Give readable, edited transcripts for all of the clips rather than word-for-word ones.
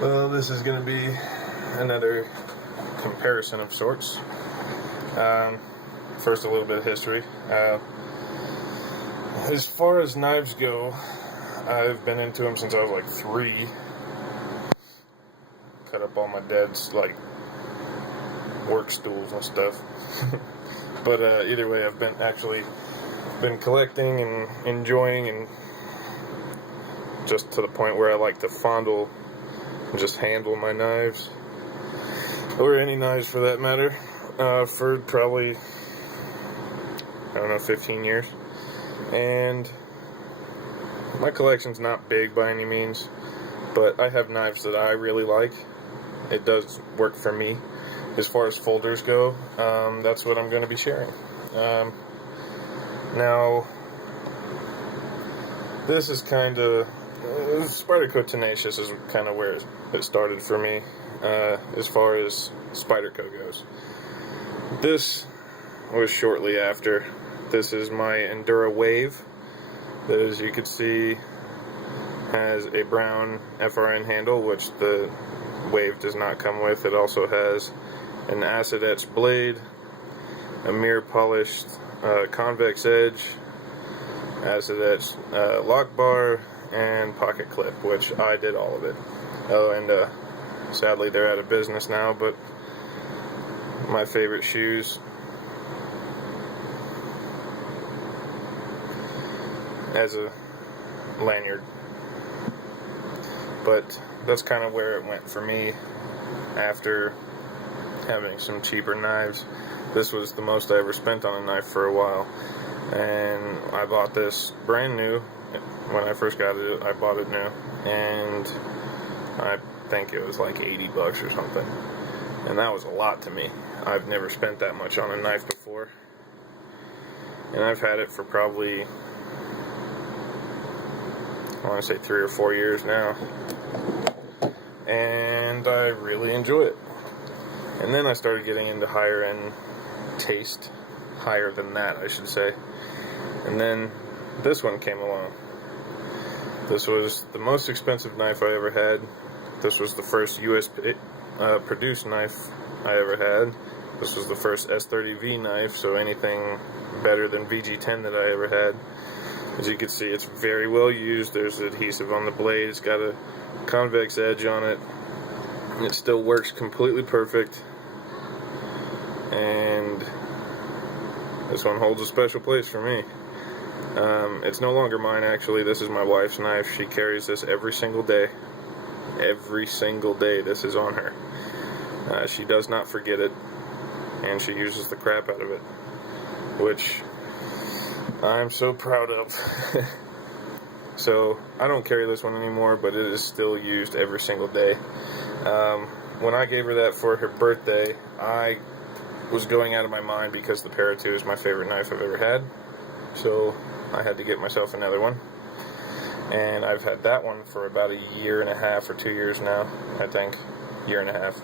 Well, this is going to be another comparison of sorts. First, a little bit of history. As far as knives go, I've been into them since I was like 3. Cut up all my dad's like work stools and stuff. But either way, I've been collecting and enjoying, and just to the point where I like to fondle and just handle my knives, or any knives for that matter, for probably, I don't know, 15 years. And my collection's not big by any means, but I have knives that I really like. It does work for me. As far as folders go, that's what I'm going to be sharing. Now, this is kind of, Spyderco Tenacious is kind of where it started for me, as far as Spyderco goes. This was shortly after. This is my Endura Wave, that, as you can see, has a brown FRN handle, which the Wave does not come with. It also has an acid etched blade, a mirror polished convex edge, acid etched lock bar, and pocket clip, which I did all of it. Oh, and sadly they're out of business now, but my favorite shoes as a lanyard. But that's kind of where it went for me after having some cheaper knives. This was the most I ever spent on a knife for a while, and I bought this brand new. When I first got it, I bought it new, and I think it was like 80 bucks or something, and that was a lot to me. I've never spent that much on a knife before, and I've had it for probably, I want to say 3 or 4 years now, and I really enjoy it. And then I started getting into higher end taste, higher than that I should say, and then this one came along. This was the most expensive knife I ever had. This was the first US produced knife I ever had. This was the first S30V knife, so anything better than VG10 that I ever had. As you can see, it's very well used. There's adhesive on the blade. It's got a convex edge on it. It still works completely perfect. And this one holds a special place for me. It's no longer mine, actually. This is my wife's knife. She carries this every single day. Every single day this is on her. She does not forget it, and she uses the crap out of it, which I'm so proud of. So I don't carry this one anymore, but it is still used every single day. When I gave her that for her birthday, I was going out of my mind because the Para 2 is my favorite knife I've ever had. So I had to get myself another one. And I've had that one for about 1.5 years or 2 years now, I think. 1.5 years.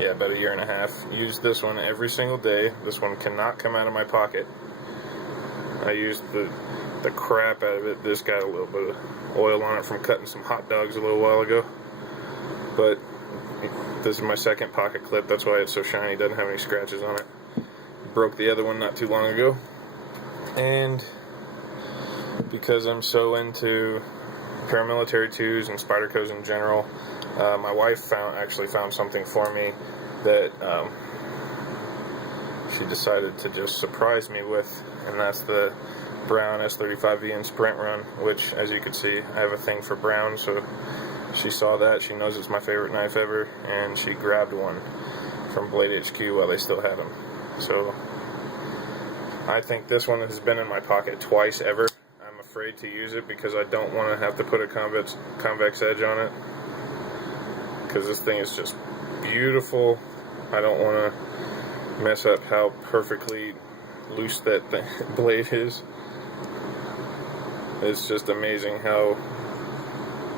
Yeah, about 1.5 years. Used this one every single day. This one cannot come out of my pocket. I used the crap out of it. This got a little bit of oil on it from cutting some hot dogs a little while ago. But this is my second pocket clip. That's why it's so shiny. Doesn't have any scratches on it. Broke the other one not too long ago. And because I'm so into paramilitary 2s and Spydercos in general, my wife actually found something for me that she decided to just surprise me with, and that's the brown S35V in Sprint Run, which, as you can see, I have a thing for brown, so she saw that. She knows it's my favorite knife ever, and she grabbed one from Blade HQ while they still had them. So I think this one has been in my pocket twice ever. I'm afraid to use it because I don't want to have to put a convex edge on it, because this thing is just beautiful. I don't want to mess up how perfectly loose that blade is. It's just amazing how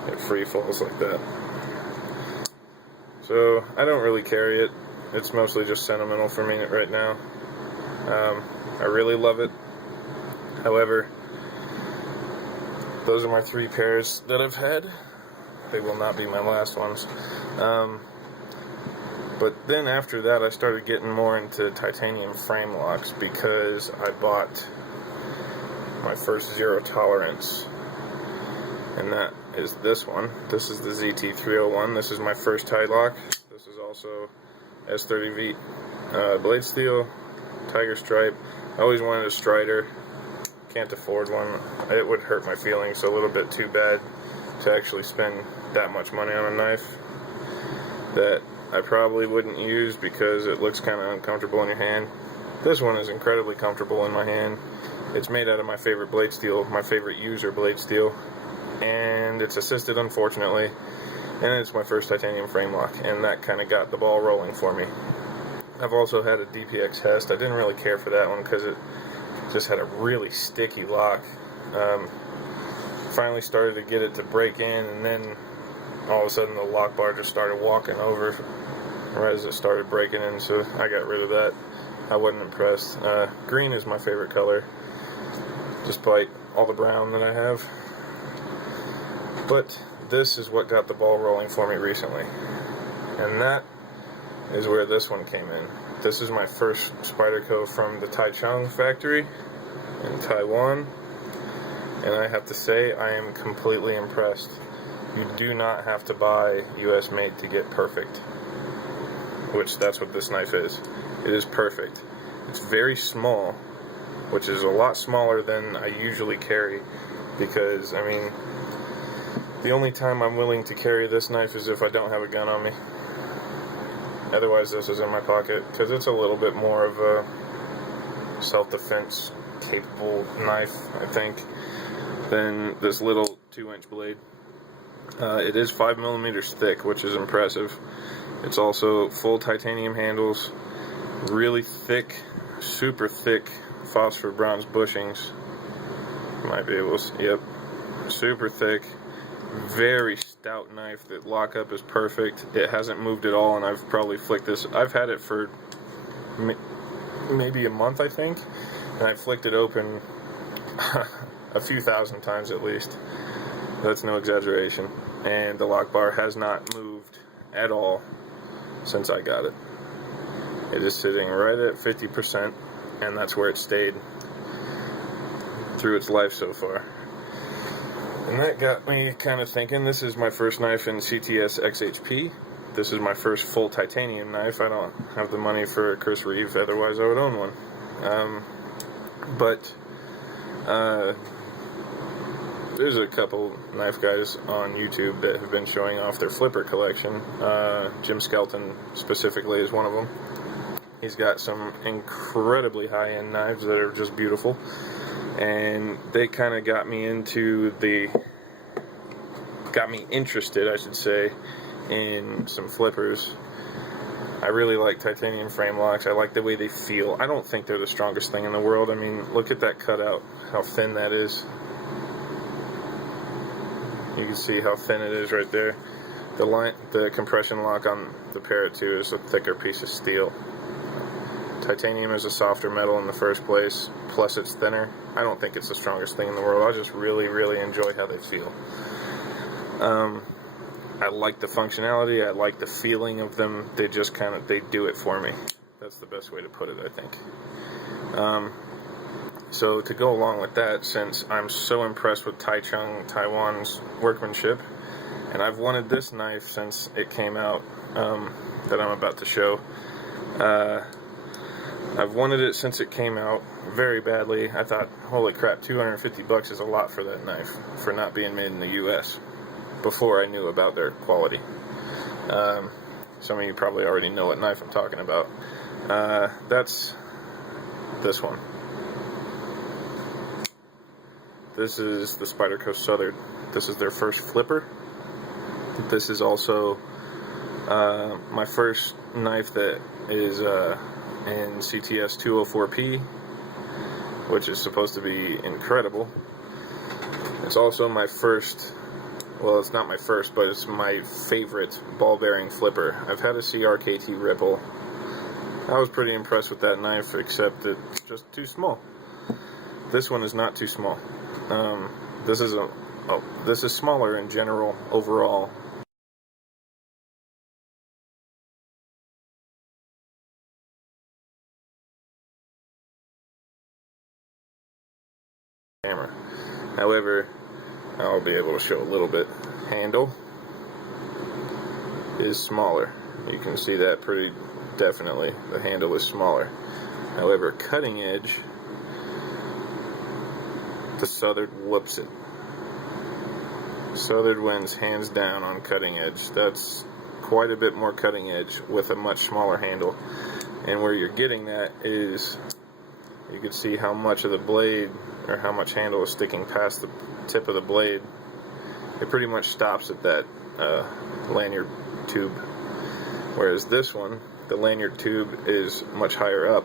it free falls like that. So I don't really carry it. It's mostly just sentimental for me right now. I really love it. However, those are my 3 pairs that I've had They will not be my last ones. But then after that, I started getting more into titanium frame locks because I bought my first zero tolerance, and that is this one. This is the ZT301. This is my first tie lock. This is also S30V blade steel, tiger stripe. I always wanted a Strider. Can't afford one. It would hurt my feelings a little bit too bad to actually spend that much money on a knife that I probably wouldn't use because it looks kind of uncomfortable in your hand. This one is incredibly comfortable in my hand. It's made out of my favorite blade steel, my favorite user blade steel, and it's assisted, unfortunately, and it's my first titanium frame lock, and that kind of got the ball rolling for me. I've also had a DPX Hest. I didn't really care for that one because it just had a really sticky lock. Finally started to get it to break in, and then all of a sudden the lock bar just started walking over right as it started breaking in, so I got rid of that. I wasn't impressed. Green is my favorite color, despite all the brown that I have. But this is what got the ball rolling for me recently, and that is where this one came in. This is my first Spyderco from the Taichung factory in Taiwan, and I have to say I am completely impressed. You do not have to buy US made to get perfect, which that's what this knife is. It is perfect. It's very small, which is a lot smaller than I usually carry, because I mean, the only time I'm willing to carry this knife is if I don't have a gun on me. Otherwise this is in my pocket, because it's a little bit more of a self-defense capable knife, I think, than this little 2-inch blade. It is 5mm thick, which is impressive. It's also full titanium handles, really thick, super thick phosphor bronze bushings. Might be able to, yep, super thick, very stout knife. The lockup is perfect. It hasn't moved at all, and I've probably flicked this. I've had it for maybe a month, I think, and I've flicked it open a few thousand times at least. That's no exaggeration. And the lock bar has not moved at all since I got it. It is sitting right at 50%, and that's where it stayed through its life so far. And that got me kind of thinking, this is my first knife in CTS XHP. This is my first full titanium knife. I don't have the money for a Chris Reeve, otherwise I would own one. There's a couple knife guys on YouTube that have been showing off their flipper collection. Jim Skelton specifically is one of them. He's got some incredibly high-end knives that are just beautiful, and they kind of got me interested, I should say, in some flippers. I really like titanium frame locks. I like the way they feel. I don't think they're the strongest thing in the world. I mean, look at that cutout, how thin that is. You can see how thin it is right there. The compression lock on the Parrot 2 is a thicker piece of steel. Titanium is a softer metal in the first place, plus it's thinner. I don't think it's the strongest thing in the world. I just really, really enjoy how they feel. I like the functionality. I like the feeling of them. They just they do it for me. That's the best way to put it, I think. So to go along with that, since I'm so impressed with Taichung, Taiwan's workmanship, and I've wanted this knife since it came out, that I'm about to show. I've wanted it since it came out very badly. I thought, holy crap, $250 is a lot for that knife, for not being made in the US, before I knew about their quality. Some of you probably already know what knife I'm talking about. That's this one. This is the Spyderco Southern. This is their first flipper. This is also my first knife that is in CTS 204P, which is supposed to be incredible. It's also my first, well, it's not my first, but it's my favorite ball bearing flipper. I've had a CRKT Ripple. I was pretty impressed with that knife, except it's just too small. This one is not too small. This is smaller in general overall However, I'll be able to show a little bit. Handle is smaller. You can see that pretty definitely. The handle is smaller. However, cutting edge, the Southern whoops it. Southern wins hands down on cutting edge. That's quite a bit more cutting edge with a much smaller handle. And where you're getting that is, you can see how much of the blade, or how much handle is sticking past the tip of the blade. It pretty much stops at that lanyard tube. Whereas this one, the lanyard tube is much higher up.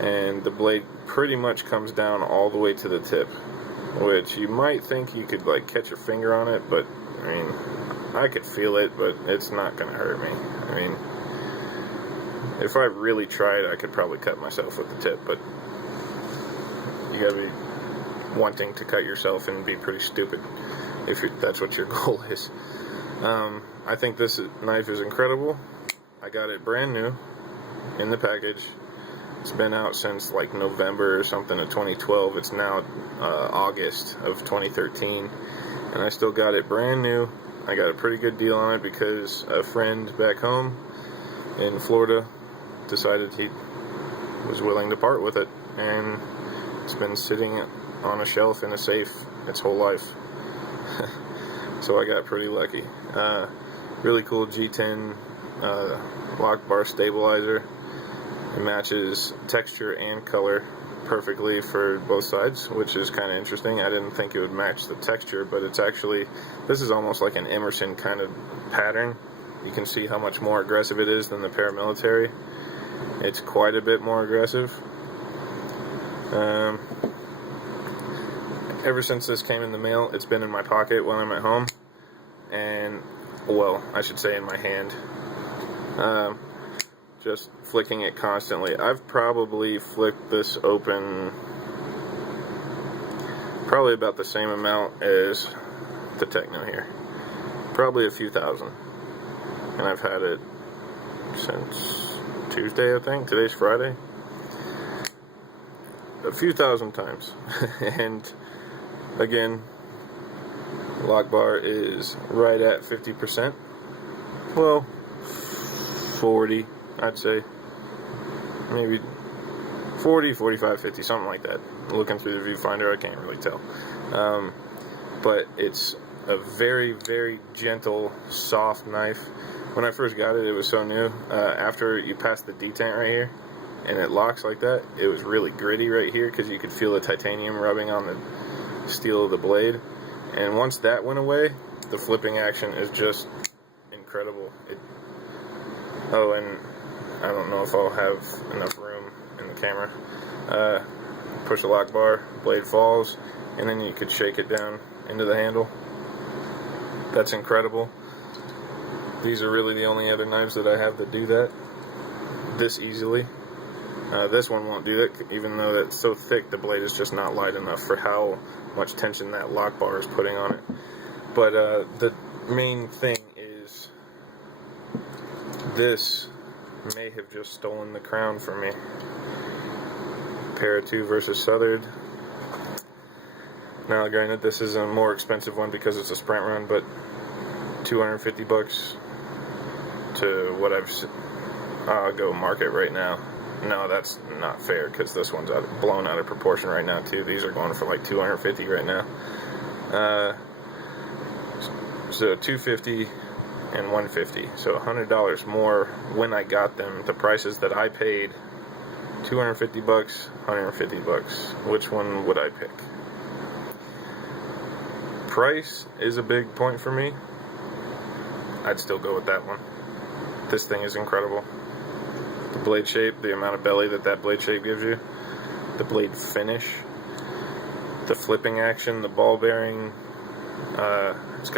And the blade pretty much comes down all the way to the tip. Which you might think you could like catch your finger on it, but I mean, I could feel it, but it's not gonna hurt me. I mean, if I really tried, I could probably cut myself with the tip, but you gotta be wanting to cut yourself and be pretty stupid if that's what your goal is. I think this knife is incredible. I got it brand new in the package. It's been out since like November or something of 2012. It's now August of 2013, and I still got it brand new. I got a pretty good deal on it because a friend back home in Florida decided he was willing to part with it, and it's been sitting on a shelf in a safe its whole life. So I got pretty lucky. Really cool G10 lock bar stabilizer. It matches texture and color perfectly for both sides, which is kind of interesting. I didn't think it would match the texture, but it's actually, this is almost like an Emerson kind of pattern. You can see how much more aggressive it is than the paramilitary. It's quite a bit more aggressive. Ever since this came in the mail, it's been in my pocket when I'm at home, and, well, I should say in my hand. Just flicking it constantly. I've probably flicked this open probably about the same amount as the Techno here. Probably a few thousand. And I've had it since Tuesday, I think. Today's Friday. A few thousand times. And again, lock bar is right at 50%. Well, 40. I'd say maybe 40, 45, 50, something like that. Looking through the viewfinder, I can't really tell. But it's a very, very gentle, soft knife. When I first got it, it was so new. After you pass the detent right here, and it locks like that, it was really gritty right here because you could feel the titanium rubbing on the steel of the blade. And once that went away, the flipping action is just incredible. Oh, and I don't know if I'll have enough room in the camera. Push the lock bar, blade falls, and then you could shake it down into the handle. That's incredible. These are really the only other knives that I have that do that this easily. This one won't do that, even though it's so thick, the blade is just not light enough for how much tension that lock bar is putting on it. But the main thing is this may have just stolen the crown from me. Para 2 versus Southern. Now, granted, this is a more expensive one because it's a sprint run, but $250 to what I'll go market right now. No, that's not fair because this one's blown out of proportion right now too. These are going for like $250 right now. So $250 and $150, so $100 more when I got them. The prices that I paid, $250, $150. Which one would I pick? Price is a big point for me. I'd still go with that one. This thing is incredible. The blade shape, the amount of belly that blade shape gives you, the blade finish, the flipping action, the ball bearing. It's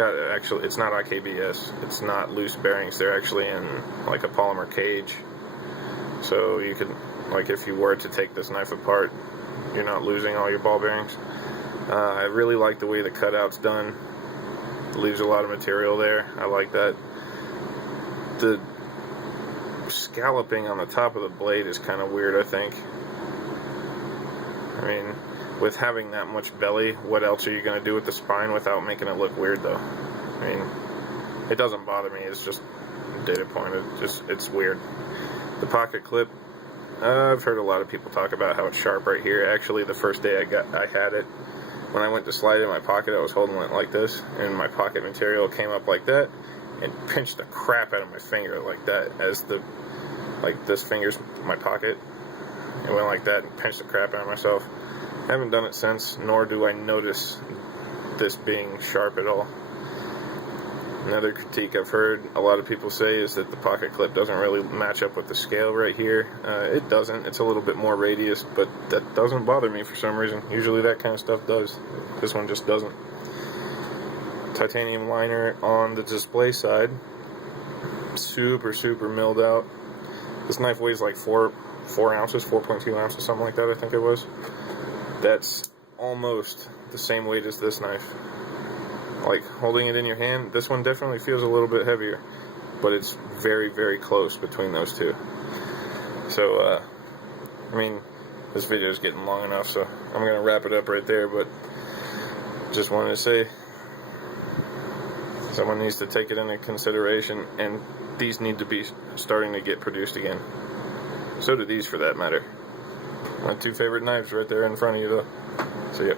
not IKBS. It's not loose bearings. They're actually in like a polymer cage. So you could, like, if you were to take this knife apart, you're not losing all your ball bearings. I really like the way the cutout's done. It leaves a lot of material there. I like that. The scalloping on the top of the blade is kind of weird, I think. I mean, with having that much belly, what else are you going to do with the spine without making it look weird, though? I mean, it doesn't bother me. It's just a data point. It's weird. The pocket clip, I've heard a lot of people talk about how it's sharp right here. Actually, the first day I had it, when I went to slide it in my pocket, I was holding it like this, and my pocket material came up like that and pinched the crap out of my finger like that, as this finger's my pocket. It went like that and pinched the crap out of myself. I haven't done it since, nor do I notice this being sharp at all. Another critique I've heard a lot of people say is that the pocket clip doesn't really match up with the scale right here. It doesn't. It's a little bit more radius, but that doesn't bother me for some reason. Usually that kind of stuff does. This one just doesn't. Titanium liner on the display side. Super, super milled out. This knife weighs like 4 ounces, 4.2 ounces, something like that, I think it was. That's almost the same weight as this knife. Like, holding it in your hand, this one definitely feels a little bit heavier, but it's very, very close between those two. So, I mean, this video is getting long enough, so I'm going to wrap it up right there, but just wanted to say, someone needs to take it into consideration, and these need to be starting to get produced again. So do these, for that matter. My two favorite knives right there in front of you, though. So, yeah.